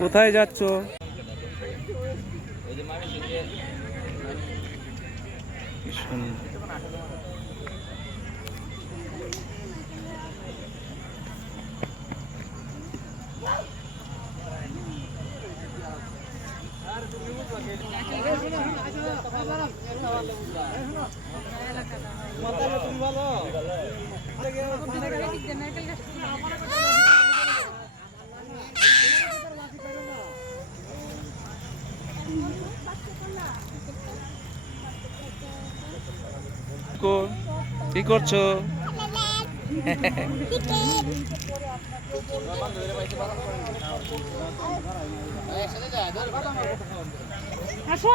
কোথায় যাচ্ছ কি সুন্দর। কো- কি করছ? আসো।